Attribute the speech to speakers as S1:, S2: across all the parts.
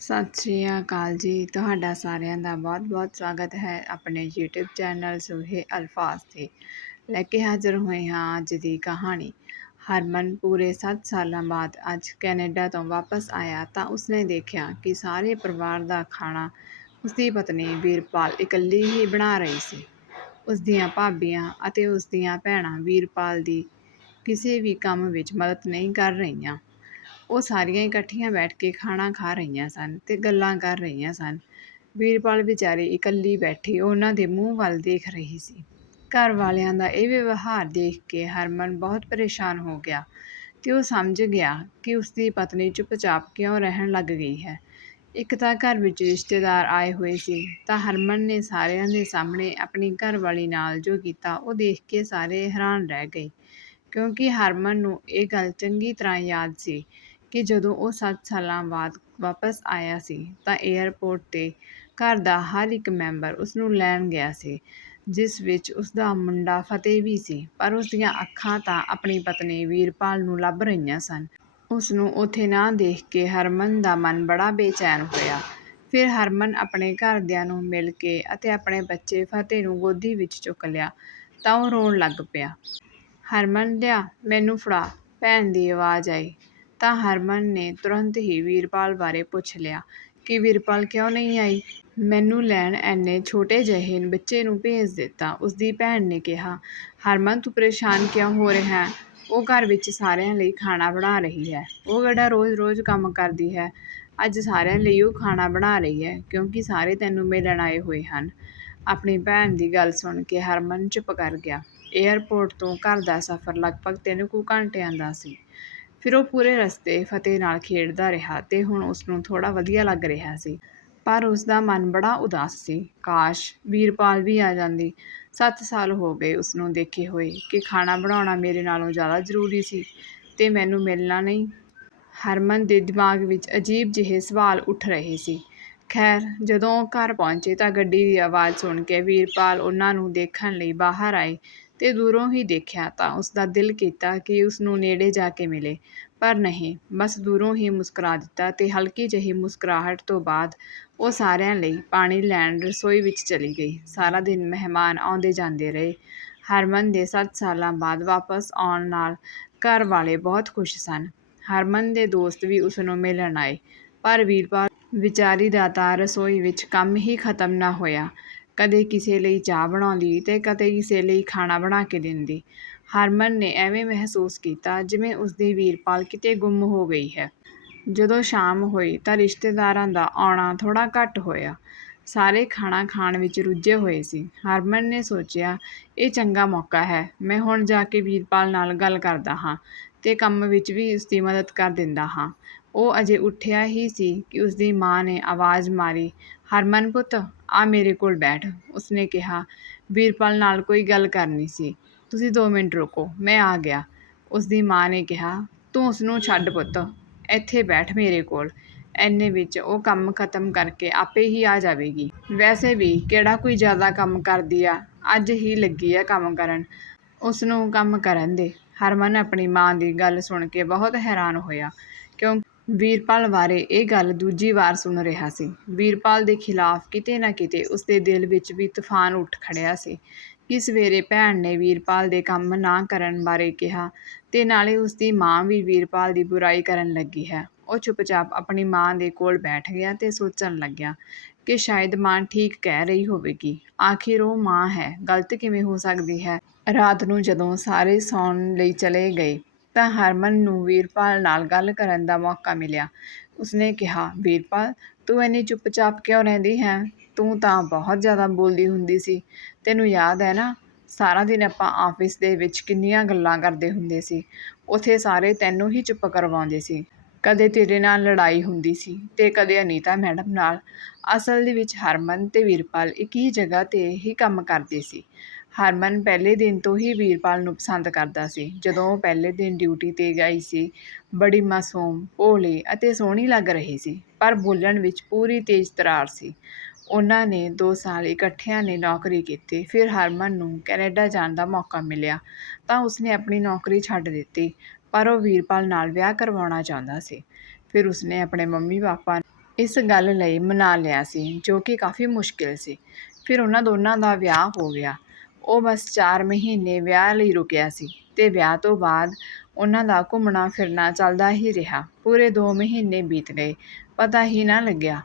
S1: ਸਤਿ ਸ਼੍ਰੀ ਅਕਾਲ ਜੀ। ਤੁਹਾਡਾ ਸਾਰਿਆਂ ਦਾ ਬਹੁਤ-ਬਹੁਤ ਸਵਾਗਤ ਹੈ ਆਪਣੇ YouTube ਚੈਨਲ ਸੁਹੇ ਅਲਫਾਜ਼ ਤੇ। ਲੈ ਕੇ ਹਾਜ਼ਰ ਹੋਏ ਹਾਂ ਅੱਜ ਦੀ ਕਹਾਣੀ। ਹਰਮਨ ਪੂਰੇ 7 ਸਾਲਾਂ ਬਾਅਦ ਅੱਜ ਕੈਨੇਡਾ ਤੋਂ ਵਾਪਸ ਆਇਆ ਤਾਂ ਉਸਨੇ ਦੇਖਿਆ ਕਿ ਸਾਰੇ ਪਰਿਵਾਰ ਦਾ ਖਾਣਾ ਉਸਦੀ ਪਤਨੀ ਵੀਰਪਾਲ ਇਕੱਲੀ ਹੀ ਬਣਾ ਰਹੀ ਸੀ। ਉਸ ਦੀਆਂ ਭਾਬੀਆਂ ਅਤੇ ਉਸ ਦੀਆਂ ਭੈਣਾਂ ਵੀਰਪਾਲ ਦੀ ਕਿਸੇ ਵੀ ਕੰਮ ਵਿੱਚ ਮਦਦ ਨਹੀਂ ਕਰ ਰਹੀਆਂ। ਉਹ ਸਾਰੀਆਂ ਇਕੱਠੀਆਂ ਬੈਠ ਕੇ ਖਾਣਾ ਖਾ ਰਹੀਆਂ ਸਨ ਤੇ ਗੱਲਾਂ ਕਰ ਰਹੀਆਂ ਸਨ। ਵੀਰਪਾਲ ਵਿਚਾਰੀ ਇਕੱਲੀ ਬੈਠੀ ਉਹਨਾਂ ਦੇ ਮੂੰਹ ਵੱਲ ਦੇਖ ਰਹੀ ਸੀ। ਘਰ ਵਾਲਿਆਂ ਦਾ ਇਹ ਵਿਵਹਾਰ ਦੇਖ ਕੇ ਹਰਮਨ ਬਹੁਤ ਪਰੇਸ਼ਾਨ ਹੋ ਗਿਆ ਤੇ ਉਹ ਸਮਝ ਗਿਆ ਕਿ ਉਸਦੀ ਪਤਨੀ ਚੁੱਪਚਾਪ ਕਿਉਂ ਰਹਿਣ ਲੱਗ ਗਈ ਹੈ। ਇੱਕ ਤਾਂ ਘਰ ਵਿੱਚ ਰਿਸ਼ਤੇਦਾਰ ਆਏ ਹੋਏ ਸੀ ਤਾਂ ਹਰਮਨ ਨੇ ਸਾਰਿਆਂ ਦੇ ਸਾਹਮਣੇ ਆਪਣੀ ਘਰਵਾਲੀ ਨਾਲ ਜੋ ਕੀਤਾ ਉਹ ਦੇਖ ਕੇ ਸਾਰੇ ਹੈਰਾਨ ਰਹਿ ਗਏ ਕਿਉਂਕਿ ਹਰਮਨ ਨੂੰ ਇਹ ਗੱਲ ਚੰਗੀ ਤਰ੍ਹਾਂ ਯਾਦ ਸੀ ਕਿ ਜਦੋਂ ਉਹ ਸੱਤ ਸਾਲਾਂ ਬਾਅਦ ਵਾਪਸ ਆਇਆ ਸੀ ਤਾਂ ਏਅਰਪੋਰਟ 'ਤੇ ਘਰ ਦਾ ਹਰ ਇੱਕ ਮੈਂਬਰ ਉਸ ਨੂੰ ਲੈਣ ਗਿਆ ਸੀ, ਜਿਸ ਵਿੱਚ ਉਸ ਦਾ ਮੁੰਡਾ ਫਤਿਹ ਵੀ ਸੀ, ਪਰ ਉਸ ਦੀਆਂ ਅੱਖਾਂ ਤਾਂ ਆਪਣੀ ਪਤਨੀ ਵੀਰਪਾਲ ਨੂੰ ਲੱਭ ਰਹੀਆਂ ਸਨ। ਉਸ ਨੂੰ ਉੱਥੇ ਨਾ ਦੇਖ ਕੇ ਹਰਮਨ ਦਾ ਮਨ ਬੜਾ ਬੇਚੈਨ ਹੋਇਆ। ਫਿਰ ਹਰਮਨ ਆਪਣੇ ਘਰਦਿਆਂ ਨੂੰ ਮਿਲ ਕੇ ਅਤੇ ਆਪਣੇ ਬੱਚੇ ਫਤਿਹ ਨੂੰ ਗੋਦੀ ਵਿੱਚ ਚੁੱਕ ਲਿਆ, ਤਾਂ ਉਹ ਰੋਣ ਲੱਗ ਪਿਆ। ਹਰਮਨ ਲਿਆ, ਮੈਨੂੰ ਫੜਾ, ਭੈਣ ਦੀ ਆਵਾਜ਼ ਆਈ। ਤਾਂ ਹਰਮਨ ਨੇ ਤੁਰੰਤ ਹੀ ਵੀਰਪਾਲ ਬਾਰੇ ਪੁੱਛ ਲਿਆ ਕਿ ਵੀਰਪਾਲ ਕਿਉਂ ਨਹੀਂ ਆਈ? ਮੈਨੂੰ ਲੈਣ ਐਨੇ ਛੋਟੇ ਜਿਹੇ ਬੱਚੇ ਨੂੰ ਭੇਜ ਦਿੱਤਾ, ਉਸਦੀ ਭੈਣ ਨੇ ਕਿਹਾ। ਹਰਮਨ, ਤੂੰ ਪਰੇਸ਼ਾਨ ਕਿਉਂ ਹੋ ਰਿਹਾ ਉਹ ਘਰ ਵਿੱਚ ਸਾਰਿਆਂ ਲਈ ਖਾਣਾ ਬਣਾ ਰਹੀ ਹੈ। ਉਹ ਕਿਹੜਾ ਰੋਜ਼-ਰੋਜ਼ ਕੰਮ ਕਰਦੀ ਹੈ? ਅੱਜ ਸਾਰਿਆਂ ਲਈ ਉਹ ਖਾਣਾ ਬਣਾ ਰਹੀ ਹੈ, ਕਿਉਂਕਿ ਸਾਰੇ ਤੈਨੂੰ ਮਿਲਣ ਆਏ ਹੋਏ ਹਨ। ਆਪਣੀ ਭੈਣ ਦੀ ਗੱਲ ਸੁਣ ਕੇ ਹਰਮਨ ਚੁੱਪ ਕਰ ਗਿਆ। ਏਅਰਪੋਰਟ ਤੋਂ ਘਰ ਦਾ ਸਫ਼ਰ ਲਗਭਗ ਤਿੰਨ ਕੁ ਘੰਟਿਆਂ ਦਾ ਸੀ। ਫਿਰ ਉਹ ਪੂਰੇ ਰਸਤੇ ਫਤਿਹ ਨਾਲ ਖੇਡਦਾ ਰਿਹਾ ਤੇ ਹੁਣ ਉਸ ਨੂੰ ਥੋੜਾ ਵਧੀਆ ਲੱਗ ਰਿਹਾ ਸੀ। ਪਰ ਉਸ ਦਾ ਮਨ ਬੜਾ ਉਦਾਸ ਸੀ। ਕਾਸ਼ ਵੀਰਪਾਲ ਵੀ ਆ ਜਾਂਦੀ। 7 ਸਾਲ ਹੋ ਗਏ ਉਸ ਨੂੰ ਦੇਖੇ ਹੋਏ ਕਿ ਖਾਣਾ ਬਣਾਉਣਾ ਮੇਰੇ ਨਾਲੋਂ ਜ਼ਿਆਦਾ ਜ਼ਰੂਰੀ ਸੀ ਤੇ ਮੈਨੂੰ ਮਿਲਣਾ ਨਹੀਂ। ਹਰਮਨ ਦੇ ਦਿਮਾਗ ਵਿੱਚ ਅਜੀਬ ਜਿਹੇ ਸਵਾਲ ਉੱਠ ਰਹੇ ਸੀ। ਖੈਰ, ਜਦੋਂ ਉਹ ਘਰ ਪਹੁੰਚੇ ਤਾਂ ਗੱਡੀ ਦੀ ਆਵਾਜ਼ ਸੁਣ ਕੇ ਵੀਰਪਾਲ ਉਹਨਾਂ ਨੂੰ ਦੇਖਣ ਲਈ ਬਾਹਰ ਆਏ ਤੇ ਦੂਰੋਂ ਹੀ ਦੇਖਿਆ ਤਾਂ ਉਸ ਦਾ ਦਿਲ ਕੀਤਾ ਕਿ ਉਸ ਨੂੰ ਨੇੜੇ ਜਾ ਕੇ ਮਿਲੇ। ਪਰ ਨਹੀਂ, ਬਸ ਦੂਰੋਂ ਹੀ ਮੁਸਕਰਾ ਦਿੱਤਾ ਤੇ ਹਲਕੀ ਜਿਹੀ ਮੁਸਕਰਾਹਟ ਤੋਂ ਬਾਅਦ ਉਹ ਸਾਰਿਆਂ ਲਈ ਪਾਣੀ ਲੈਣ ਰਸੋਈ ਵਿੱਚ ਚਲੀ ਗਈ। ਸਾਰਾ ਦਿਨ ਮਹਿਮਾਨ ਆਉਂਦੇ ਜਾਂਦੇ ਰਹੇ। ਹਰਮਨ ਦੇ 7 ਸਾਲਾਂ ਬਾਅਦ ਵਾਪਸ ਆਉਣ ਨਾਲ ਘਰ ਵਾਲੇ ਬਹੁਤ ਖੁਸ਼ ਸਨ। ਹਰਮਨ ਦੇ ਦੋਸਤ ਵੀ ਉਸ ਨੂੰ ਮਿਲਣ ਆਏ। ਪਰ ਵੀਰਪਾਲ ਵਿਚਾਰੀ ਦਾ ਤਾਂ ਰਸੋਈ ਵਿੱਚ ਕੰਮ ਹੀ ਖਤਮ ਨਾ ਹੋਇਆ। ਕਦੇ ਕਿਸੇ ਲਈ ਚਾਹ ਬਣਾਉਂਦੀ ਤੇ ਕਦੇ ਕਿਸੇ ਲਈ ਖਾਣਾ ਬਣਾ ਕੇ ਦਿੰਦੀ। ਹਰਮਨ ਨੇ ਐਵੇਂ ਮਹਿਸੂਸ ਕੀਤਾ ਜਿਵੇਂ ਉਸਦੀ ਵੀਰਪਾਲ ਕਿਤੇ ਗੁੰਮ ਹੋ ਗਈ ਹੈ। ਜਦੋਂ ਸ਼ਾਮ ਹੋਈ ਤਾਂ ਰਿਸ਼ਤੇਦਾਰਾਂ ਦਾ ਆਉਣਾ ਥੋੜ੍ਹਾ ਘੱਟ ਹੋਇਆ। ਸਾਰੇ ਖਾਣਾ ਖਾਣ ਵਿੱਚ ਰੁੱਝੇ ਹੋਏ ਸੀ। ਹਰਮਨ ਨੇ ਸੋਚਿਆ, ਇਹ ਚੰਗਾ ਮੌਕਾ ਹੈ। ਮੈਂ ਹੁਣ ਜਾ ਕੇ ਵੀਰਪਾਲ ਨਾਲ ਗੱਲ ਕਰਦਾ ਹਾਂ ਤੇ ਕੰਮ ਵਿੱਚ ਵੀ ਉਸਦੀ ਮਦਦ ਕਰ ਦਿੰਦਾ ਹਾਂ। ਉਹ ਅਜੇ ਉੱਠਿਆ ਹੀ ਸੀ ਕਿ ਉਸਦੀ ਮਾਂ ਨੇ ਆਵਾਜ਼ ਮਾਰੀ, ਹਰਮਨ ਪੁੱਤ, ਆ ਮੇਰੇ ਕੋਲ ਬੈਠ। ਉਸਨੇ ਕਿਹਾ, ਵੀਰਪਾਲ ਨਾਲ ਕੋਈ ਗੱਲ ਕਰਨੀ ਸੀ। ਤੁਸੀਂ 2 ਮਿੰਟ ਰੁਕੋ, ਮੈਂ ਆ ਗਿਆ। ਉਸਦੀ ਮਾਂ ਨੇ ਕਿਹਾ, ਤੂੰ ਉਸ ਨੂੰ ਛੱਡ ਪੁੱਤ, ਇੱਥੇ ਬੈਠ ਮੇਰੇ ਕੋਲ। ਐਨੇ ਵਿੱਚ ਉਹ ਕੰਮ ਖਤਮ ਕਰਕੇ ਆਪੇ ਹੀ ਆ ਜਾਵੇਗੀ। ਵੈਸੇ ਵੀ ਕਿਹੜਾ ਕੋਈ ਜ਼ਿਆਦਾ ਕੰਮ ਕਰਦੀ ਆ? ਅੱਜ ਹੀ ਲੱਗੀ ਆ ਕੰਮ ਕਰਨ। ਉਸ ਨੂੰ ਕੰਮ ਕਰਨ ਦੇ ਹਰਮਨ ਆਪਣੀ ਮਾਂ ਦੀ ਗੱਲ ਸੁਣ ਕੇ ਬਹੁਤ ਹੈਰਾਨ ਹੋਇਆ, ਕਿਉਂ ਵੀਰਪਾਲ ਬਾਰੇ ਇਹ ਗੱਲ ਦੂਜੀ ਵਾਰ ਸੁਣ ਰਿਹਾ ਸੀ। ਵੀਰਪਾਲ ਦੇ ਖਿਲਾਫ ਕਿਤੇ ਨਾ ਕਿਤੇ ਉਸਦੇ ਦਿਲ ਵਿੱਚ ਵੀ ਤੂਫਾਨ ਉੱਠ ਖੜਿਆ ਸੀ। ਕਿ ਸਵੇਰੇ ਭੈਣ ਨੇ ਵੀਰਪਾਲ ਦੇ ਕੰਮ ਨਾ ਕਰਨ ਬਾਰੇ ਕਿਹਾ ਤੇ ਨਾਲੇ ਉਸਦੀ ਮਾਂ ਵੀ ਵੀਰਪਾਲ ਦੀ ਬੁਰਾਈ ਕਰਨ ਲੱਗੀ ਹੈ। ਉਹ ਚੁੱਪਚਾਪ ਆਪਣੀ ਮਾਂ ਦੇ ਕੋਲ ਬੈਠ ਗਿਆ ਤੇ ਸੋਚਣ ਲੱਗਿਆ ਕਿ ਸ਼ਾਇਦ ਮਾਂ ਠੀਕ ਕਹਿ ਰਹੀ ਹੋਵੇਗੀ। ਆਖਿਰ ਉਹ ਮਾਂ ਹੈ, ਗਲਤ ਕਿਵੇਂ ਹੋ ਸਕਦੀ ਹੈ? ਰਾਤ ਨੂੰ ਜਦੋਂ ਸਾਰੇ ਸੌਣ ਲਈ ਚਲੇ ਗਏ ਤਾਂ ਹਰਮਨ ਨੂੰ ਵੀਰਪਾਲ ਨਾਲ ਗੱਲ ਕਰਨ ਦਾ ਮੌਕਾ ਮਿਲਿਆ। ਉਸਨੇ ਕਿਹਾ, ਵੀਰਪਾਲ, ਤੂੰ ਇੰਨੀ ਚੁੱਪਚਾਪ ਕਿਉਂ ਰਹਿੰਦੀ ਹੈ? ਤੂੰ ਤਾਂ ਬਹੁਤ ਜ਼ਿਆਦਾ ਬੋਲਦੀ ਹੁੰਦੀ ਸੀ। ਤੈਨੂੰ ਯਾਦ ਹੈ ਨਾ, ਸਾਰਾ ਦਿਨ ਆਪਾਂ ਆਫਿਸ ਦੇ ਵਿੱਚ ਕਿੰਨੀਆਂ ਗੱਲਾਂ ਕਰਦੇ ਹੁੰਦੇ ਸੀ। ਉਥੇ ਸਾਰੇ ਤੈਨੂੰ ਹੀ ਚੁੱਪ ਕਰਵਾਉਂਦੇ ਸੀ। ਕਦੇ ਤੇਰੇ ਨਾਲ ਲੜਾਈ ਹੁੰਦੀ ਸੀ ਤੇ ਕਦੇ ਅਨੀਤਾ ਮੈਡਮ ਨਾਲ। ਅਸਲ ਦੇ ਵਿੱਚ ਹਰਮਨ ਤੇ ਵੀਰਪਾਲ ਇੱਕ ਹੀ ਜਗ੍ਹਾ ਤੇ ਹੀ ਕੰਮ ਕਰਦੇ ਸੀ। ਹਰਮਨ ਪਹਿਲੇ ਦਿਨ ਤੋਂ ਹੀ ਵੀਰਪਾਲ ਨੂੰ ਪਸੰਦ ਕਰਦਾ ਸੀ। ਜਦੋਂ ਉਹ ਪਹਿਲੇ ਦਿਨ ਡਿਊਟੀ ਤੇ ਗਈ ਸੀ, ਬੜੀ ਮਾਸੂਮ, ਭੋਲੀ ਅਤੇ ਸੋਹਣੀ ਲੱਗ ਰਹੀ ਸੀ, ਪਰ ਬੋਲਣ ਵਿੱਚ ਪੂਰੀ ਤੇਜ਼ ਤਰਾਰ ਸੀ। ਉਹਨਾਂ ਨੇ 2 ਸਾਲ ਇਕੱਠਿਆਂ ਨੇ ਨੌਕਰੀ ਕੀਤੀ, ਫਿਰ ਹਰਮਨ ਨੂੰ ਕੈਨੇਡਾ ਜਾਣ ਦਾ ਮੌਕਾ ਮਿਲਿਆ। ਤਾਂ ਉਸਨੇ ਆਪਣੀ ਨੌਕਰੀ ਛੱਡ ਦਿੱਤੀ, ਪਰ ਉਹ ਵੀਰਪਾਲ ਨਾਲ ਵਿਆਹ ਕਰਵਾਉਣਾ ਚਾਹੁੰਦਾ ਸੀ। ਫਿਰ ਉਸਨੇ ਆਪਣੇ ਮੰਮੀ ਪਾਪਾ ਇਸ ਗੱਲ ਲਈ ਮਨਾ ਲਿਆ ਸੀ, ਜੋ ਕਿ ਕਾਫੀ ਮੁਸ਼ਕਿਲ ਸੀ। ਫਿਰ ਉਹਨਾਂ ਦੋਨਾਂ ਦਾ ਵਿਆਹ ਹੋ ਗਿਆ। ਉਹ ਬਸ 4 ਮਹੀਨੇ ਵਿਆਹ ਲਈ ਰੁਕਿਆ ਸੀ ਤੇ ਵਿਆਹ ਤੋਂ ਬਾਅਦ ਉਹਨਾਂ ਦਾ ਘੁੰਮਣਾ ਫਿਰਨਾ ਚੱਲਦਾ ਹੀ ਰਿਹਾ। ਪੂਰੇ 2 ਮਹੀਨੇ ਬੀਤ ਗਏ, ਪਤਾ ਹੀ ਨਾ ਲੱਗਿਆ।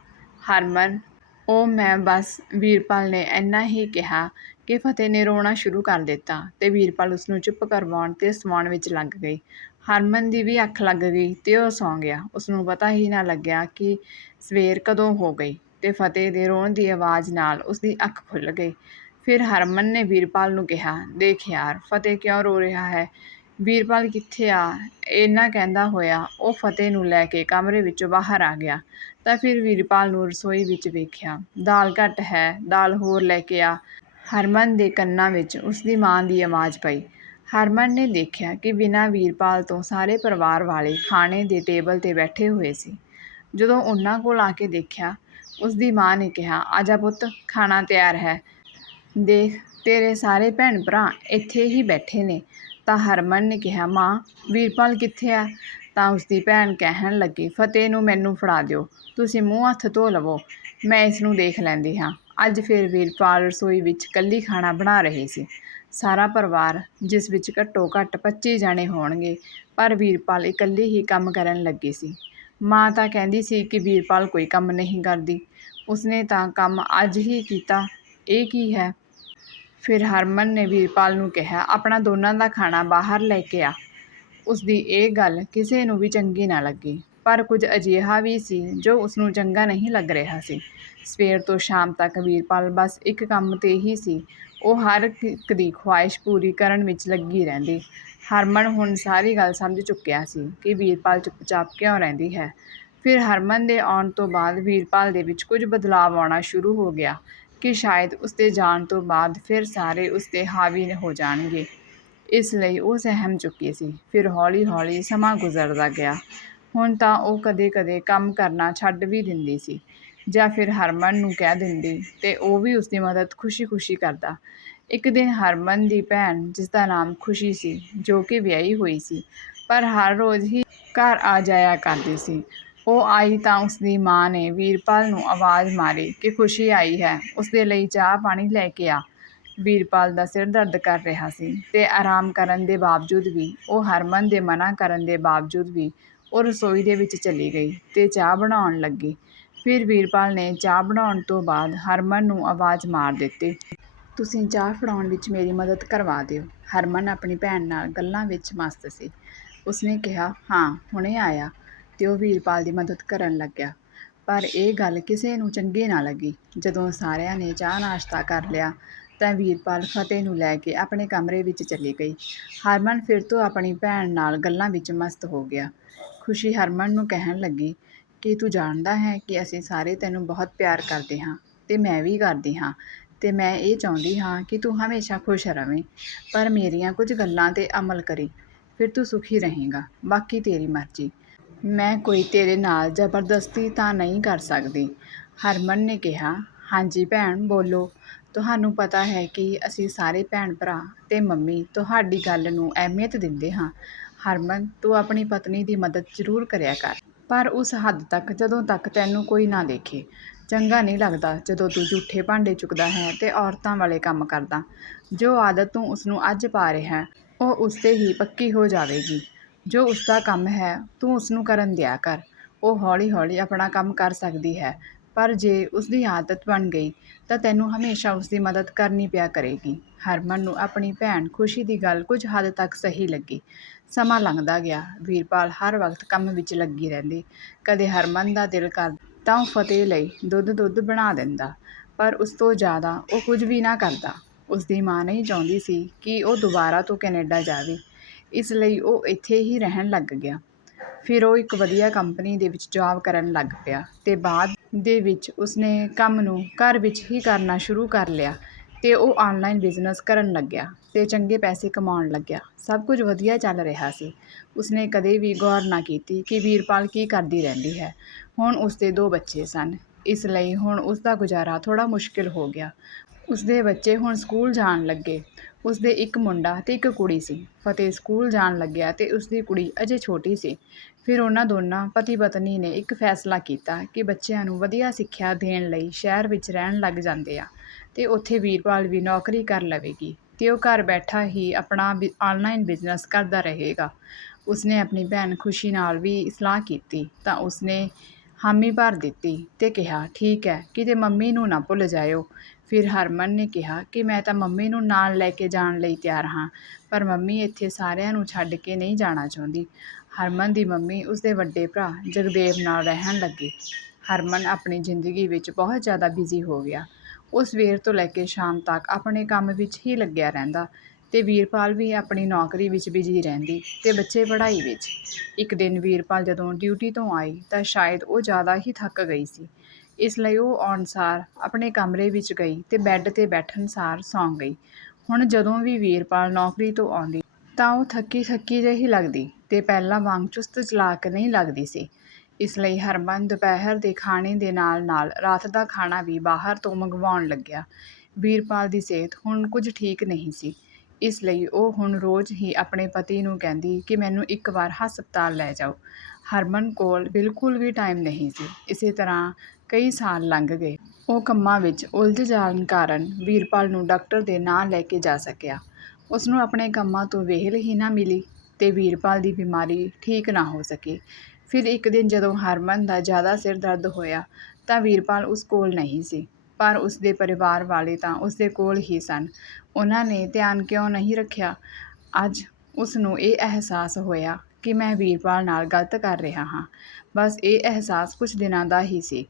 S1: ਹਰਮਨ, ਉਹ ਮੈਂ ਬਸ ਵੀਰਪਾਲ ਨੇ ਇੰਨਾ ਹੀ ਕਿਹਾ ਕਿ ਫਤਿਹ ਨੇ ਰੋਣਾ ਸ਼ੁਰੂ ਕਰ ਦਿੱਤਾ ਤੇ ਵੀਰਪਾਲ ਉਸਨੂੰ ਚੁੱਪ ਕਰਵਾਉਣ ਤੇ ਸਵਾਉਣ ਵਿੱਚ ਲੱਗ ਗਈ। ਹਰਮਨ ਦੀ ਵੀ ਅੱਖ ਲੱਗ ਗਈ ਤੇ ਉਹ ਸੌਂ ਗਿਆ। ਉਸਨੂੰ ਪਤਾ ਹੀ ਨਾ ਲੱਗਿਆ ਕਿ ਸਵੇਰ ਕਦੋਂ ਹੋ ਗਈ ਤੇ ਫਤਿਹ ਦੇ ਰੋਣ ਦੀ ਆਵਾਜ਼ ਨਾਲ ਉਸਦੀ ਅੱਖ ਖੁੱਲ ਗਈ। ਫਿਰ ਹਰਮਨ ਨੇ ਵੀਰਪਾਲ ਨੂੰ ਕਿਹਾ, ਦੇਖ ਯਾਰ, ਫਤਿਹ ਕਿਉਂ ਰੋ ਰਿਹਾ ਹੈ? ਵੀਰਪਾਲ ਕਿੱਥੇ ਆ? ਇੰਨਾ ਕਹਿੰਦਾ ਹੋਇਆ, ਉਹ ਫਤਿਹ ਨੂੰ ਲੈ ਕੇ ਕਮਰੇ ਵਿੱਚੋਂ ਬਾਹਰ ਆ ਗਿਆ। ਤਾਂ ਫਿਰ ਵੀਰਪਾਲ ਨੂੰ ਰਸੋਈ ਵਿੱਚ ਵੇਖਿਆ। ਦਾਲ ਘੱਟ ਹੈ, ਦਾਲ ਹੋਰ ਲੈ ਕੇ ਆ। ਹਰਮਨ ਦੇ ਕੰਨਾਂ ਵਿੱਚ ਉਸਦੀ ਮਾਂ ਦੀ ਆਵਾਜ਼ ਪਈ। ਹਰਮਨ ਨੇ ਦੇਖਿਆ ਕਿ ਬਿਨਾਂ ਵੀਰਪਾਲ ਤੋਂ ਸਾਰੇ ਪਰਿਵਾਰ ਵਾਲੇ ਖਾਣੇ ਦੇ ਟੇਬਲ ਤੇ ਬੈਠੇ ਹੋਏ ਸੀ। ਜਦੋਂ ਉਹਨਾਂ ਕੋਲ ਆ ਕੇ ਦੇਖਿਆ, ਉਸਦੀ ਮਾਂ ਨੇ ਕਿਹਾ ਆਜਾ ਪੁੱਤ, ਖਾਣਾ ਤਿਆਰ ਹੈ। ਦੇਖ, ਤੇਰੇ ਸਾਰੇ ਭੈਣ ਭਰਾ ਇੱਥੇ ਹੀ ਬੈਠੇ ਨੇ। ਤਾਂ ਹਰਮਨ ਨੇ ਕਿਹਾ, ਮਾਂ, ਵੀਰਪਾਲ ਕਿੱਥੇ ਆ? ਤਾਂ ਉਸਦੀ ਭੈਣ ਕਹਿਣ ਲੱਗੀ, ਫਤਿਹ ਨੂੰ ਮੈਨੂੰ ਫੜਾ ਦਿਓ। ਤੁਸੀਂ ਮੂੰਹ ਹੱਥ ਧੋ ਲਵੋ। ਮੈਂ ਇਸ ਨੂੰ ਦੇਖ ਲੈਂਦੀ ਹਾਂ। ਅੱਜ ਫਿਰ ਵੀਰਪਾਲ ਰਸੋਈ ਵਿੱਚ ਕੱਲੀ ਖਾਣਾ ਬਣਾ ਰਹੀ ਸੀ। ਸਾਰਾ ਪਰਿਵਾਰ, ਜਿਸ ਵਿੱਚ ਘੱਟੋ ਘੱਟ 25 ਜਣੇ ਹੋਣਗੇ, ਪਰ ਵੀਰਪਾਲ ਇਕੱਲੀ ਹੀ ਕੰਮ ਕਰਨ ਲੱਗੀ ਸੀ। ਮਾਂ ਤਾਂ ਕਹਿੰਦੀ ਸੀ ਕਿ ਵੀਰਪਾਲ ਕੋਈ ਕੰਮ ਨਹੀਂ ਕਰਦੀ। ਉਸਨੇ ਤਾਂ ਕੰਮ ਅੱਜ ਹੀ ਕੀਤਾ। ਇਹ ਕੀ ਹੈ? ਫਿਰ ਹਰਮਨ ਨੇ ਵੀਰਪਾਲ ਨੂੰ ਕਿਹਾ, ਆਪਣਾ ਦੋਨਾਂ ਦਾ ਖਾਣਾ ਬਾਹਰ ਲੈ ਕੇ ਆ। ਉਸਦੀ ਇਹ ਗੱਲ ਕਿਸੇ ਨੂੰ ਵੀ ਚੰਗੀ ਨਾ ਲੱਗੀ, ਪਰ ਕੁਝ ਅਜਿਹਾ ਵੀ ਸੀ ਜੋ ਉਸਨੂੰ ਚੰਗਾ ਨਹੀਂ ਲੱਗ ਰਿਹਾ ਸੀ। ਸਵੇਰ ਤੋਂ ਸ਼ਾਮ ਤੱਕ ਵੀਰਪਾਲ ਬਸ ਇੱਕ ਕੰਮ ਤੇ ਹੀ ਸੀ। ਉਹ ਹਰ ਇੱਕ ਦੀ ਖੁਆਇਸ਼ ਪੂਰੀ ਕਰਨ ਵਿੱਚ ਲੱਗੀ ਰਹਿੰਦੀ। ਹਰਮਨ ਹੁਣ ਸਾਰੀ ਗੱਲ ਸਮਝ ਚੁੱਕਿਆ ਸੀ ਕਿ ਵੀਰਪਾਲ ਚੁੱਪਚਾਪ ਕਿਉਂ ਰਹਿੰਦੀ ਹੈ। ਫਿਰ ਹਰਮਨ ਦੇ ਆਉਣ ਤੋਂ ਬਾਅਦ ਵੀਰਪਾਲ ਦੇ ਵਿੱਚ ਕੁਝ ਬਦਲਾਅ ਆਉਣਾ ਸ਼ੁਰੂ ਹੋ ਗਿਆ। ਕਿ ਸ਼ਾਇਦ ਉਸਦੇ ਜਾਣ ਤੋਂ ਬਾਅਦ ਫਿਰ ਸਾਰੇ ਉਸਤੇ ਹਾਵੀ ਹੋ ਜਾਣਗੇ। ਇਸ ਲਈ ਉਹ ਸਹਿਮ ਚੁੱਕੀ ਸੀ। ਫਿਰ ਹੌਲੀ-ਹੌਲੀ ਸਮਾਂ ਗੁਜ਼ਰਦਾ ਗਿਆ। ਹੁਣ ਤਾਂ ਉਹ ਕਦੇ-ਕਦੇ ਕੰਮ ਕਰਨਾ ਛੱਡ ਵੀ ਦਿੰਦੀ ਸੀ ਜਾਂ ਫਿਰ ਹਰਮਨ ਨੂੰ ਕਹਿ ਦਿੰਦੀ ਤੇ ਉਹ ਵੀ ਉਸਦੀ ਮਦਦ ਖੁਸ਼ੀ-ਖੁਸ਼ੀ ਕਰਦਾ। ਇੱਕ ਦਿਨ ਹਰਮਨ ਦੀ ਭੈਣ, ਜਿਸ ਦਾ ਨਾਮ ਖੁਸ਼ੀ ਸੀ, ਜੋ ਕਿ ਵਿਆਹੀ ਹੋਈ ਸੀ, ਪਰ ਹਰ ਰੋਜ਼ ਹੀ ਘਰ ਆ ਜਾਇਆ ਕਰਦੀ ਸੀ। ਉਹ ਆਈ ਤਾਂ ਉਸਦੀ ਮਾਂ ਨੇ ਵੀਰਪਾਲ ਨੂੰ ਆਵਾਜ਼ ਮਾਰੀ ਕਿ ਖੁਸ਼ੀ ਆਈ ਹੈ ਉਸ ਦੇ ਲਈ ਚਾਹ ਪਾਣੀ ਲੈ ਕੇ ਆ। ਵੀਰਪਾਲ ਦਾ ਸਿਰ ਦਰਦ ਕਰ ਰਿਹਾ ਸੀ ਤੇ ਆਰਾਮ ਕਰਨ ਦੇ ਬਾਵਜੂਦ ਵੀ, ਉਹ ਹਰਮਨ ਦੇ ਮਨਾ ਕਰਨ ਦੇ ਬਾਵਜੂਦ ਵੀ ਉਹ ਰਸੋਈ ਦੇ ਵਿੱਚ ਚਲੀ ਗਈ ਤੇ ਚਾਹ ਬਣਾਉਣ ਲੱਗੀ। ਫਿਰ ਵੀਰਪਾਲ ਨੇ ਚਾਹ ਬਣਾਉਣ ਤੋਂ ਬਾਅਦ ਹਰਮਨ ਨੂੰ ਆਵਾਜ਼ ਮਾਰ ਦਿੱਤੀ, ਤੁਸੀਂ ਚਾਹ ਫੜਾਉਣ ਵਿੱਚ ਮੇਰੀ ਮਦਦ ਕਰਵਾ ਦਿਓ। ਹਰਮਨ ਆਪਣੀ ਭੈਣ ਨਾਲ ਗੱਲਾਂ ਵਿੱਚ ਮਸਤ ਸੀ। ਉਸਨੇ ਕਿਹਾ, ਹਾਂ, ਹੁਣੇ ਆਇਆ। ਤੇ ਉਹ ਵੀਰਪਾਲ ਦੀ ਮਦਦ ਕਰਨ ਲੱਗਿਆ। ਪਰ ਇਹ ਗੱਲ ਕਿਸੇ ਨੂੰ ਚੰਗੀ ਨਾ ਲੱਗੀ। ਜਦੋਂ ਸਾਰਿਆਂ ਨੇ ਚਾਹ ਨਾਸ਼ਤਾ ਕਰ ਲਿਆ, ਤਾਂ ਵੀਰਪਾਲ ਫਤਿਹ ਨੂੰ ਲੈ ਕੇ ਆਪਣੇ ਕਮਰੇ ਵਿੱਚ ਚਲੀ ਗਈ। ਹਰਮਨ ਫਿਰ ਤੋਂ ਆਪਣੀ ਭੈਣ ਨਾਲ ਗੱਲਾਂ ਵਿੱਚ ਮਸਤ ਹੋ ਗਿਆ। ਖੁਸ਼ੀ ਹਰਮਨ ਨੂੰ ਕਹਿਣ ਲੱਗੀ, ਕਿ ਤੂੰ ਜਾਣਦਾ ਹੈ ਕਿ ਅਸੀਂ ਸਾਰੇ ਤੈਨੂੰ ਬਹੁਤ ਪਿਆਰ ਕਰਦੇ ਹਾਂ ਤੇ ਮੈਂ ਵੀ ਕਰਦੀ ਹਾਂ ਤੇ ਮੈਂ ਇਹ ਚਾਹੁੰਦੀ ਹਾਂ ਕਿ ਤੂੰ ਹਮੇਸ਼ਾ ਖੁਸ਼ ਰਵੇਂ, ਪਰ ਮੇਰੀਆਂ ਕੁਝ ਗੱਲਾਂ ਤੇ ਅਮਲ ਕਰੀ, ਫਿਰ ਤੂੰ ਸੁਖੀ ਰਹੇਗਾ। ਬਾਕੀ ਤੇਰੀ ਮਰਜ਼ੀ। ਮੈਂ ਕੋਈ ਤੇਰੇ ਨਾਲ ਜ਼ਬਰਦਸਤੀ ਤਾਂ ਨਹੀਂ ਕਰ ਸਕਦੀ। ਹਰਮਨ ਨੇ ਕਿਹਾ, ਹਾਂਜੀ ਭੈਣ, ਬੋਲੋ। ਤੁਹਾਨੂੰ ਪਤਾ ਹੈ ਕਿ ਅਸੀਂ ਸਾਰੇ ਭੈਣ ਭਰਾ ਤੇ ਮੰਮੀ ਤੁਹਾਡੀ ਗੱਲ ਨੂੰ ਅਹਿਮੀਅਤ ਦਿੰਦੇ ਹਾਂ। ਹਰਮਨ, ਤੂੰ ਆਪਣੀ ਪਤਨੀ ਦੀ ਮਦਦ ਜ਼ਰੂਰ ਕਰਿਆ ਕਰ। ਪਰ ਉਸ ਹੱਦ ਤੱਕ ਜਦੋਂ ਤੱਕ ਤੈਨੂੰ ਕੋਈ ਨਾ ਦੇਖੇ, ਚੰਗਾ ਨਹੀਂ ਲੱਗਦਾ ਜਦੋਂ ਤੂੰ ਝੂਠੇ ਭਾਂਡੇ ਚੁੱਕਦਾ ਹੈ ਤੇ ਔਰਤਾਂ ਵਾਲੇ ਕੰਮ ਕਰਦਾ। ਜੋ ਆਦਤ ਤੂੰ ਉਸਨੂੰ ਅੱਜ ਪਾ ਰਿਹਾ ਉਹ ਉਸ 'ਤੇ ਹੀ ਪੱਕੀ ਹੋ ਜਾਵੇਗੀ। ਜੋ ਉਸਦਾ ਕੰਮ ਹੈ, ਤੂੰ ਉਸਨੂੰ ਕਰਨ ਦਿਆ ਕਰ। ਉਹ ਹੌਲੀ-ਹੌਲੀ ਆਪਣਾ ਕੰਮ ਕਰ ਸਕਦੀ ਹੈ, ਪਰ ਜੇ ਉਸਦੀ ਆਦਤ ਬਣ ਗਈ, ਤਾਂ ਤੈਨੂੰ ਹਮੇਸ਼ਾ ਉਸਦੀ ਮਦਦ ਕਰਨੀ ਪਿਆ ਕਰੇਗੀ। ਹਰਮਨ ਨੂੰ ਆਪਣੀ ਭੈਣ ਖੁਸ਼ੀ ਦੀ ਗੱਲ ਕੁਝ ਹੱਦ ਤੱਕ ਸਹੀ ਲੱਗੀ। ਸਮਾਂ ਲੰਘਦਾ ਗਿਆ। ਵੀਰਪਾਲ ਹਰ ਵਕਤ ਕੰਮ ਵਿੱਚ ਲੱਗੀ ਰਹਿੰਦੀ। ਕਦੇ ਹਰਮਨ ਦਾ ਦਿਲ ਕਰ ਤਾਂ ਉਹ ਫਤਿਹ ਲਈ ਦੁੱਧ ਦੁੱਧ ਬਣਾ ਦਿੰਦਾ, ਪਰ ਉਸ ਤੋਂ ਜ਼ਿਆਦਾ ਉਹ ਕੁਝ ਵੀ ਨਾ ਕਰਦਾ। ਉਸ ਦੀ ਮਾਂ ਨਹੀਂ ਚਾਹੁੰਦੀ ਸੀ ਕਿ ਉਹ ਦੁਬਾਰਾ ਤੋਂ ਕੈਨੇਡਾ ਜਾਵੇ। ਇਸ ਲਈ ਉਹ ਇੱਥੇ ਹੀ ਰਹਿਣ ਲੱਗ ਗਿਆ। ਫਿਰ ਉਹ ਇੱਕ ਵਧੀਆ ਕੰਪਨੀ ਦੇ ਵਿੱਚ ਜੌਬ ਕਰਨ ਲੱਗ ਪਿਆ ਤੇ ਬਾਅਦ ਦੇ ਵਿੱਚ ਉਸਨੇ ਕੰਮ ਨੂੰ ਘਰ ਵਿੱਚ ਹੀ ਕਰਨਾ ਸ਼ੁਰੂ ਕਰ ਲਿਆ ਤੇ ਉਹ ਆਨਲਾਈਨ ਬਿਜ਼ਨਸ ਕਰਨ ਲੱਗਿਆ ਤੇ ਚੰਗੇ ਪੈਸੇ ਕਮਾਉਣ ਲੱਗਿਆ। ਸਭ ਕੁਝ ਵਧੀਆ ਚੱਲ ਰਿਹਾ ਸੀ। ਉਸਨੇ ਕਦੇ ਵੀ ਗੌਰ ਨਾ ਕੀਤੀ ਕਿ ਵੀਰਪਾਲ ਕੀ ਕਰਦੀ ਰਹਿੰਦੀ ਹੈ। ਹੁਣ ਉਸਦੇ ਦੋ ਬੱਚੇ ਸਨ। ਇਸ ਲਈ ਹੁਣ ਉਸਦਾ ਗੁਜ਼ਾਰਾ ਥੋੜਾ ਮੁਸ਼ਕਿਲ ਹੋ ਗਿਆ। ਉਸਦੇ ਬੱਚੇ ਹੁਣ ਸਕੂਲ ਜਾਣ ਲੱਗੇ। ਉਸਦੇ ਇੱਕ ਮੁੰਡਾ ਅਤੇ ਇੱਕ ਕੁੜੀ ਸੀ। ਫਤਿਹ ਸਕੂਲ ਜਾਣ ਲੱਗਿਆ ਤੇ ਉਸਦੀ ਕੁੜੀ ਅਜੇ ਛੋਟੀ ਸੀ। ਫਿਰ ਉਹਨਾਂ ਦੋਨਾਂ ਪਤੀ ਪਤਨੀ ਨੇ ਇੱਕ ਫੈਸਲਾ ਕੀਤਾ ਕਿ ਬੱਚਿਆਂ ਨੂੰ ਵਧੀਆ ਸਿੱਖਿਆ ਦੇਣ ਲਈ ਸ਼ਹਿਰ ਵਿੱਚ ਰਹਿਣ ਲੱਗ ਜਾਂਦੇ ਆ ਤੇ ਉੱਥੇ ਵੀਰਪਾਲ ਵੀ ਨੌਕਰੀ ਕਰ ਲਵੇਗੀ ਤੇ ਉਹ ਘਰ ਬੈਠਾ ਹੀ ਆਪਣਾ ਆਨਲਾਈਨ ਬਿਜ਼ਨਸ ਕਰਦਾ ਰਹੇਗਾ। ਉਸਨੇ ਆਪਣੀ ਭੈਣ ਖੁਸ਼ੀ ਨਾਲ ਵੀ ਸਲਾਹ ਕੀਤੀ ਤਾਂ ਉਸਨੇ ਹਾਮੀ ਭਰ ਦਿੱਤੀ ਤੇ ਕਿਹਾ, ਠੀਕ ਹੈ, ਕਿਤੇ ਮੰਮੀ ਨੂੰ ਨਾ ਭੁੱਲ ਜਾਇਓ। ਫਿਰ ਹਰਮਨ ਨੇ ਕਿਹਾ ਕਿ ਮੈਂ ਤਾਂ ਮੰਮੀ ਨੂੰ ਨਾਲ ਲੈ ਕੇ ਜਾਣ ਲਈ ਤਿਆਰ ਹਾਂ, ਪਰ ਮੰਮੀ ਇੱਥੇ ਸਾਰਿਆਂ ਨੂੰ ਛੱਡ ਕੇ ਨਹੀਂ ਜਾਣਾ ਚਾਹੁੰਦੀ। ਹਰਮਨ ਦੀ ਮੰਮੀ ਉਸਦੇ ਵੱਡੇ ਭਰਾ ਜਗਦੇਵ ਨਾਲ ਰਹਿਣ ਲੱਗੇ। ਹਰਮਨ ਆਪਣੀ ਜ਼ਿੰਦਗੀ ਵਿੱਚ ਬਹੁਤ ਜ਼ਿਆਦਾ ਬਿਜ਼ੀ ਹੋ ਗਿਆ। ਉਹ ਸਵੇਰ ਤੋਂ ਲੈ ਕੇ ਸ਼ਾਮ ਤੱਕ ਆਪਣੇ ਕੰਮ ਵਿੱਚ ਹੀ ਲੱਗਿਆ ਰਹਿੰਦਾ ਤੇ ਵੀਰਪਾਲ ਵੀ ਆਪਣੀ ਨੌਕਰੀ ਵਿੱਚ ਬਿਜ਼ੀ ਰਹਿੰਦੀ ਤੇ ਬੱਚੇ ਪੜ੍ਹਾਈ ਵਿੱਚ। ਇੱਕ ਦਿਨ ਵੀਰਪਾਲ ਜਦੋਂ ਡਿਊਟੀ ਤੋਂ ਆਈ ਤਾਂ ਸ਼ਾਇਦ ਉਹ ਜ਼ਿਆਦਾ ਹੀ ਥੱਕ ਗਈ ਸੀ। ਇਸ ਲਈ ਉਹ ਆਉਣ ਸਾਰ ਆਪਣੇ ਕਮਰੇ ਵਿੱਚ ਗਈ ਤੇ ਬੈੱਡ ਤੇ ਬੈਠਣ ਸਾਰ ਸੌਂ ਗਈ। ਹੁਣ ਜਦੋਂ ਵੀ ਵੀਰਪਾਲ ਨੌਕਰੀ ਤੋਂ ਆਉਂਦੀ ਤਾਂ ਉਹ ਥੱਕੀ ਥੱਕੀ ਜਿਹੀ ਲੱਗਦੀ ਤੇ ਪਹਿਲਾਂ ਵਾਂਗ ਚੁਸਤ ਚਲਾਕ ਨਹੀਂ ਲੱਗਦੀ ਸੀ। ਇਸ ਲਈ ਹਰਮਨ ਦੁਪਹਿਰ ਦੇ ਖਾਣੇ ਦੇ ਨਾਲ ਨਾਲ ਰਾਤ ਦਾ ਖਾਣਾ ਵੀ ਬਾਹਰ ਤੋਂ ਮੰਗਵਾਉਣ ਲੱਗਿਆ। ਵੀਰਪਾਲ ਦੀ ਸਿਹਤ ਹੁਣ ਕੁਝ ਠੀਕ ਨਹੀਂ ਸੀ। ਇਸ ਲਈ ਉਹ ਹੁਣ ਰੋਜ਼ ਹੀ ਆਪਣੇ ਪਤੀ ਨੂੰ ਕਹਿੰਦੀ ਕਿ ਮੈਨੂੰ ਇੱਕ ਵਾਰ ਹਸਪਤਾਲ ਲੈ ਜਾਓ। ਹਰਮਨ ਕੋਲ ਬਿਲਕੁਲ ਵੀ ਟਾਈਮ ਨਹੀਂ ਸੀ। ਇਸੇ ਤਰ੍ਹਾਂ ਕਈ ਸਾਲ ਲੰਘ ਗਏ। ਉਹ ਕੰਮਾਂ ਵਿੱਚ ਉਲਝ ਜਾਣ ਕਾਰਨ ਵੀਰਪਾਲ ਨੂੰ ਡਾਕਟਰ ਦੇ ਨਾਂ ਲੈ ਕੇ ਜਾ ਸਕਿਆ। ਉਸ ਨੂੰ ਆਪਣੇ ਕੰਮਾਂ ਤੋਂ ਵਿਹਲ ਹੀ ਨਾ ਮਿਲੀ ਤੇ ਵੀਰਪਾਲ ਦੀ ਬਿਮਾਰੀ ਠੀਕ ਨਾ ਹੋ ਸਕੀ। ਫਿਰ ਇੱਕ ਦਿਨ ਜਦੋਂ ਹਰਮਨ ਦਾ ਜ਼ਿਆਦਾ ਸਿਰ ਦਰਦ ਹੋਇਆ ਤਾਂ ਵੀਰਪਾਲ ਉਸ ਕੋਲ ਨਹੀਂ ਸੀ, ਪਰ ਉਸਦੇ ਪਰਿਵਾਰ ਵਾਲੇ ਤਾਂ ਉਸਦੇ ਕੋਲ ਹੀ ਸਨ। ਉਹਨਾਂ ਨੇ ਧਿਆਨ ਕਿਉਂ ਨਹੀਂ ਰੱਖਿਆ? ਅੱਜ ਉਸ ਨੂੰ ਇਹ ਅਹਿਸਾਸ ਹੋਇਆ ਕਿ ਮੈਂ ਵੀਰਪਾਲ ਨਾਲ ਗਲਤ ਕਰ ਰਿਹਾ ਹਾਂ। ਬਸ ਇਹ ਅਹਿਸਾਸ ਕੁਝ ਦਿਨਾਂ ਦਾ ਹੀ ਸੀ।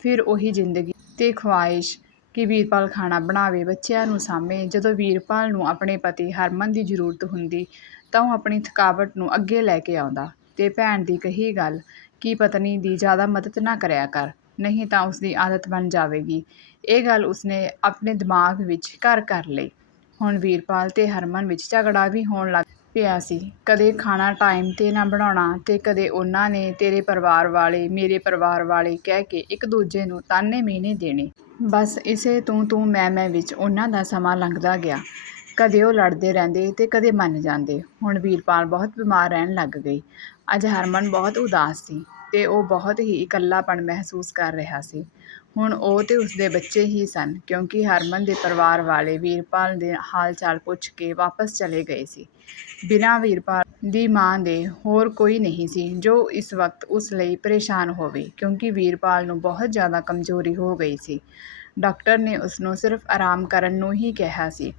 S1: ਫਿਰ ਉਹੀ ਜ਼ਿੰਦਗੀ ਤੇ ਖੁਆਇਸ਼ ਕਿ ਵੀਰਪਾਲ ਖਾਣਾ ਬਣਾਵੇ ਬੱਚਿਆਂ ਨੂੰ ਸਾਂਭੇ। ਜਦੋਂ ਵੀਰਪਾਲ ਨੂੰ ਆਪਣੇ ਪਤੀ ਹਰਮਨ ਦੀ ਜ਼ਰੂਰਤ ਹੁੰਦੀ ਤਾਂ ਉਹ ਆਪਣੀ ਥਕਾਵਟ ਨੂੰ ਅੱਗੇ ਲੈ ਕੇ ਆਉਂਦਾ ਤੇ ਭੈਣ ਦੀ ਕਹੀ ਗੱਲ ਕਿ ਪਤਨੀ ਦੀ ਜ਼ਿਆਦਾ ਮਦਦ ਨਾ ਕਰਿਆ ਕਰ, ਨਹੀਂ ਤਾਂ ਉਸਦੀ ਆਦਤ ਬਣ ਜਾਵੇਗੀ। ਇਹ ਗੱਲ ਉਸਨੇ ਆਪਣੇ ਦਿਮਾਗ ਵਿੱਚ ਘਰ ਕਰ ਲਈ। ਹੁਣ ਵੀਰਪਾਲ ਤੇ ਹਰਮਨ ਵਿੱਚ ਝਗੜਾ ਵੀ ਹੋਣ ਲੱਗ ਪਿਆ ਸੀ। ਕਦੇ ਖਾਣਾ ਟਾਈਮ ਤੇ ਨਾ ਬਣਾਉਣਾ ਅਤੇ ਕਦੇ ਉਹਨਾਂ ਨੇ ਤੇਰੇ ਪਰਿਵਾਰ ਵਾਲੇ, ਮੇਰੇ ਪਰਿਵਾਰ ਵਾਲੇ ਕਹਿ ਕੇ ਇੱਕ ਦੂਜੇ ਨੂੰ ਤਾਨੇ ਮੀਨੇ ਦੇਣੇ। ਬਸ ਇਸੇ ਤੂੰ ਤੂੰ ਮੈਂ ਮੈਂ ਵਿੱਚ ਉਹਨਾਂ ਦਾ ਸਮਾਂ ਲੰਘਦਾ ਗਿਆ। ਕਦੇ ਉਹ ਲੜਦੇ ਰਹਿੰਦੇ ਤੇ ਕਦੇ ਮੰਨ ਜਾਂਦੇ। ਹੁਣ ਵੀਰਪਾਲ ਬਹੁਤ ਬਿਮਾਰ ਰਹਿਣ ਲੱਗ ਗਈ। ਅੱਜ ਹਰਮਨ ਬਹੁਤ ਉਦਾਸ ਸੀ ਤੇ ਉਹ ਬਹੁਤ ਹੀ ਇਕੱਲਾਪਣ ਮਹਿਸੂਸ ਕਰ ਰਿਹਾ ਸੀ। ਹੁਣ ਉਹ ਤੇ ਉਸਦੇ ਬੱਚੇ ਹੀ ਸਨ, ਕਿਉਂਕਿ ਹਰਮਨ ਦੇ ਪਰਿਵਾਰ ਵਾਲੇ ਵੀਰਪਾਲ ਦੇ ਹਾਲ ਚਾਲ ਪੁੱਛ ਕੇ ਵਾਪਸ ਚਲੇ ਗਏ ਸੀ। ਬਿਨਾਂ ਵੀਰਪਾਲ ਦੀ ਮਾਂ ਦੇ ਹੋਰ ਕੋਈ ਨਹੀਂ ਸੀ, ਜੋ ਇਸ ਵਕਤ ਉਸ ਲਈ ਪਰੇਸ਼ਾਨ ਹੋਵੇ, ਕਿਉਂਕਿ ਵੀਰਪਾਲ ਨੂੰ ਬਹੁਤ ਜ਼ਿਆਦਾ ਕਮਜ਼ੋਰੀ ਹੋ ਗਈ ਸੀ। ਡਾਕਟਰ ਨੇ ਉਸਨੂੰ ਸਿਰਫ ਆਰਾਮ ਕਰਨ ਨੂੰ ਹੀ ਕਿਹਾ ਸੀ।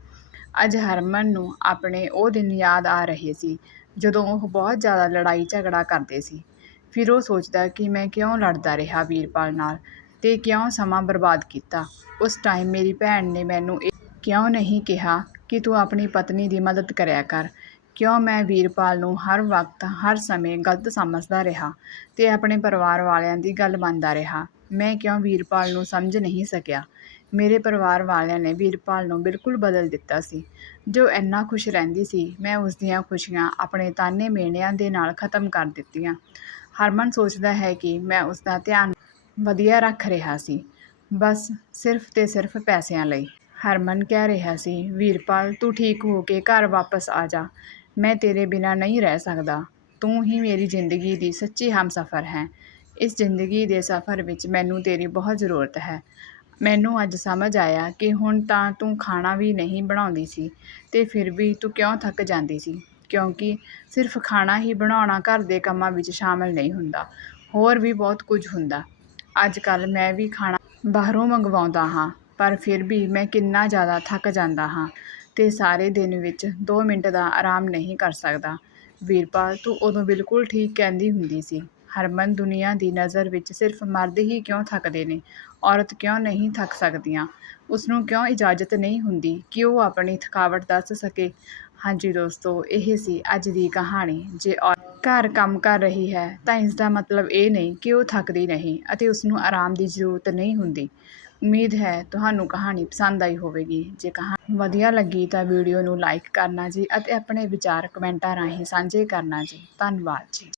S1: ਅੱਜ ਹਰਮਨ ਨੂੰ ਆਪਣੇ ਉਹ ਦਿਨ ਯਾਦ ਆ ਰਹੇ ਸੀ, ਜਦੋਂ ਉਹ ਬਹੁਤ ਜ਼ਿਆਦਾ ਲੜਾਈ ਝਗੜਾ ਕਰਦੇ ਸੀ। ਫਿਰ ਉਹ ਸੋਚਦਾ ਕਿ ਮੈਂ ਕਿਉਂ ਲੜਦਾ ਰਿਹਾ ਵੀਰਪਾਲ ਨਾਲ? ਤੇ ਕਿਉਂ ਸਮਾਂ ਬਰਬਾਦ ਕੀਤਾ? ਉਸ ਟਾਈਮ ਮੇਰੀ ਭੈਣ ਨੇ ਮੈਨੂੰ ਇਹ ਕਿਉਂ ਨਹੀਂ ਕਿਹਾ ਕਿ ਤੂੰ ਆਪਣੀ ਪਤਨੀ ਦੀ ਮਦਦ ਕਰਿਆ ਕਰ? ਕਿਉਂ ਮੈਂ ਵੀਰਪਾਲ ਨੂੰ ਹਰ ਵਕਤ, ਹਰ ਸਮੇਂ ਗਲਤ ਸਮਝਦਾ ਰਿਹਾ ਤੇ ਆਪਣੇ ਪਰਿਵਾਰ ਵਾਲਿਆਂ ਦੀ ਗੱਲ ਮੰਨਦਾ ਰਿਹਾ? ਮੈਂ ਕਿਉਂ ਵੀਰਪਾਲ ਨੂੰ ਸਮਝ ਨਹੀਂ ਸਕਿਆ? ਮੇਰੇ ਪਰਿਵਾਰ ਵਾਲਿਆਂ ਨੇ ਵੀਰਪਾਲ ਨੂੰ ਬਿਲਕੁਲ ਬਦਲ ਦਿੱਤਾ ਸੀ। ਜੋ ਇੰਨਾ ਖੁਸ਼ ਰਹਿੰਦੀ ਸੀ, ਮੈਂ ਉਸ ਦੀਆਂ ਖੁਸ਼ੀਆਂ ਆਪਣੇ ਤਾਨੇ ਮੇਣਿਆਂ ਦੇ ਨਾਲ ਖਤਮ ਕਰ ਦਿੱਤੀਆਂ। ਹਰਮਨ ਸੋਚਦਾ ਹੈ ਕਿ ਮੈਂ ਉਸ ਦਾ ਧਿਆਨ ਵਧੀਆ ਰੱਖ ਰਿਹਾ ਸੀ। ਬਸ ਸਿਰਫ ਤੇ ਸਿਰਫ ਪੈਸਿਆਂ ਲਈ। ਹਰਮਨ ਕਹਿ ਰਿਹਾ ਸੀ, ਵੀਰਪਾਲ, ਤੂੰ ਠੀਕ ਹੋ ਕੇ ਘਰ ਵਾਪਸ ਆ ਜਾ। ਮੈਂ ਤੇਰੇ ਬਿਨਾਂ ਨਹੀਂ ਰਹਿ ਸਕਦਾ। ਤੂੰ ਹੀ ਮੇਰੀ ਜ਼ਿੰਦਗੀ ਦੀ ਸੱਚੀ ਹਮਸਫਰ ਹੈ। ਇਸ ਜ਼ਿੰਦਗੀ ਦੇ ਸਫ਼ਰ ਵਿੱਚ ਮੈਨੂੰ ਤੇਰੀ ਬਹੁਤ ਜ਼ਰੂਰਤ ਹੈ। ਮੈਨੂੰ ਅੱਜ ਸਮਝ ਆਇਆ ਕਿ ਹੁਣ ਤਾਂ ਤੂੰ ਖਾਣਾ ਵੀ ਨਹੀਂ ਬਣਾਉਂਦੀ ਸੀ ਤੇ ਫਿਰ ਵੀ ਤੂੰ ਕਿਉਂ ਥੱਕ ਜਾਂਦੀ ਸੀ? ਕਿਉਂਕਿ ਸਿਰਫ ਖਾਣਾ ਹੀ ਬਣਾਉਣਾ ਘਰ ਦੇ ਕੰਮਾਂ ਵਿੱਚ ਸ਼ਾਮਲ ਨਹੀਂ ਹੁੰਦਾ। ਹੋਰ ਵੀ ਬਹੁਤ ਕੁਝ ਹੁੰਦਾ। ਅੱਜ ਕੱਲ੍ਹ ਮੈਂ ਵੀ ਖਾਣਾ ਬਾਹਰੋਂ ਮੰਗਵਾਉਂਦਾ ਹਾਂ, ਪਰ ਫਿਰ ਵੀ ਮੈਂ ਕਿੰਨਾ ਜ਼ਿਆਦਾ ਥੱਕ ਜਾਂਦਾ ਹਾਂ ਅਤੇ ਸਾਰੇ ਦਿਨ ਵਿੱਚ ਦੋ ਮਿੰਟ ਦਾ ਆਰਾਮ ਨਹੀਂ ਕਰ ਸਕਦਾ। ਵੀਰਪਾਲ, ਤੂੰ ਉਦੋਂ ਬਿਲਕੁਲ ਠੀਕ ਕਹਿੰਦੀ ਹੁੰਦੀ ਸੀ, ਹਰਮਨ ਦੁਨੀਆ ਦੀ ਨਜ਼ਰ ਵਿੱਚ ਸਿਰਫ ਮਰਦ ਹੀ ਕਿਉਂ ਥੱਕਦੇ ਨੇ? ਔਰਤ ਕਿਉਂ ਨਹੀਂ ਥੱਕ ਸਕਦੀਆਂ? ਉਸ ਨੂੰ ਕਿਉਂ ਇਜਾਜ਼ਤ ਨਹੀਂ ਹੁੰਦੀ ਕਿ ਉਹ ਆਪਣੀ ਥਕਾਵਟ ਦੱਸ ਸਕੇ? ਹਾਂਜੀ ਦੋਸਤੋ, ਇਹ ਸੀ ਅੱਜ ਦੀ ਕਹਾਣੀ। ਜੇ ਔਰਤ ਘਰ ਕੰਮ ਕਰ ਰਹੀ ਹੈ, ਤਾਂ ਇਸ ਦਾ ਮਤਲਬ ਇਹ ਨਹੀਂ ਕਿ ਉਹ ਥੱਕਦੀ ਨਹੀਂ ਅਤੇ ਉਸ ਨੂੰ ਆਰਾਮ ਦੀ ਜ਼ਰੂਰਤ ਨਹੀਂ ਹੁੰਦੀ। ਉਮੀਦ ਹੈ ਤੁਹਾਨੂੰ ਕਹਾਣੀ ਪਸੰਦ ਆਈ ਹੋਵੇਗੀ। ਜੇ ਕਹਾਣੀ ਵਧੀਆ ਲੱਗੀ ਤਾਂ ਵੀਡੀਓ ਨੂੰ ਲਾਈਕ ਕਰਨਾ ਜੀ ਅਤੇ ਆਪਣੇ ਵਿਚਾਰ ਕਮੈਂਟਾਂ ਰਾਹੀਂ ਸਾਂਝੇ ਕਰਨਾ ਜੀ। ਧੰਨਵਾਦ ਜੀ।